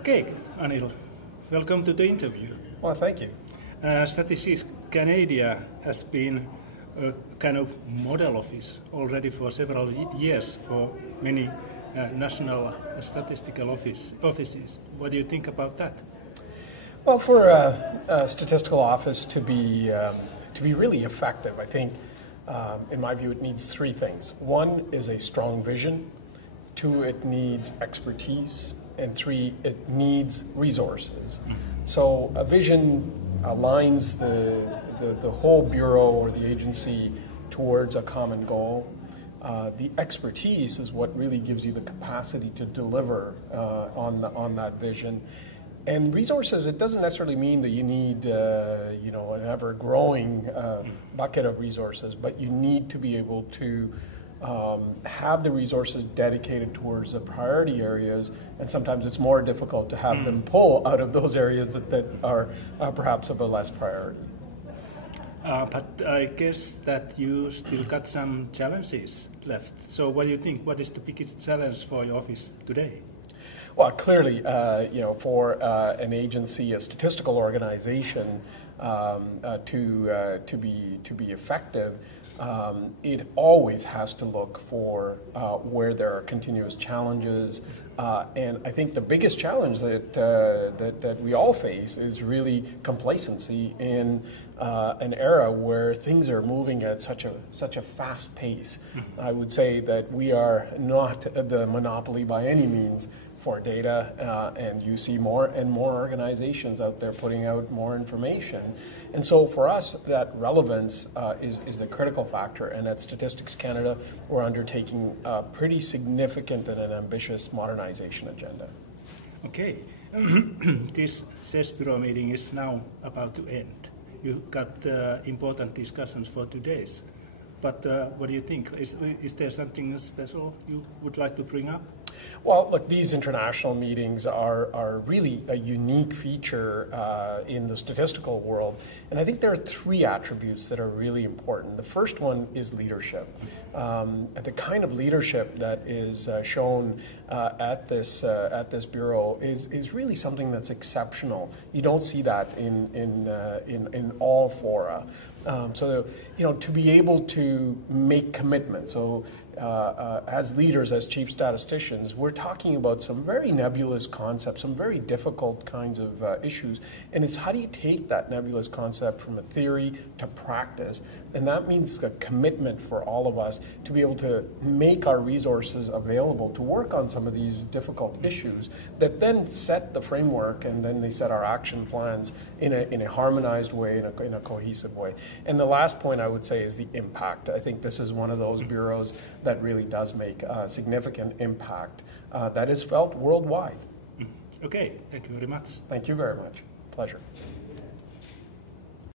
Okay, Anil, welcome to the interview. Well, thank you. Statistician Canada has been a kind of model office already for several years for many national statistical offices. What do you think about that? Well, for a statistical office to be really effective, I think, in my view, it needs three things. One is a strong vision. Two, it needs expertise. And three, it needs resources. So a vision aligns the whole bureau or the agency towards a common goal. The expertise is what really gives you the capacity to deliver on that vision. And resources, it doesn't necessarily mean that you need an ever-growing bucket of resources, but you need to be able to have the resources dedicated towards the priority areas, and sometimes it's more difficult to have them pull out of those areas that are perhaps of a less priority. But I guess that you still got some challenges left. So what do you think? What is the biggest challenge for your office today? Well, clearly, for an agency, a statistical organization, to be effective, it always has to look for where there are continuous challenges, and I think the biggest challenge that we all face is really complacency in an era where things are moving at such a fast pace. I would say that we are not the monopoly by any means for data, and you see more and more organizations out there putting out more information. And so for us, that relevance is the critical factor, and at Statistics Canada, we're undertaking a pretty significant and an ambitious modernization agenda. Okay, this CES Bureau meeting is now about to end. You got important discussions for today's, but what do you think? Is there something special you would like to bring up? Well, look, these international meetings are really a unique feature in the statistical world, and I think there are three attributes that are really important. The first one is leadership. The kind of leadership that is shown at this bureau is really something that's exceptional. You don't see that in all fora. So to be able to make commitments. So as leaders, as chief statisticians, we're talking about some very nebulous concepts, some very difficult kinds of issues, and it's how do you take that nebulous concept from a theory to practice, and that means a commitment for all of us to be able to make our resources available to work on some of these difficult issues that then set the framework, and then they set our action plans in a harmonized way, in a cohesive way. And the last point I would say is the impact. I think this is one of those bureaus that really does make a significant impact that is felt worldwide. Okay, thank you very much. Thank you very much. Pleasure.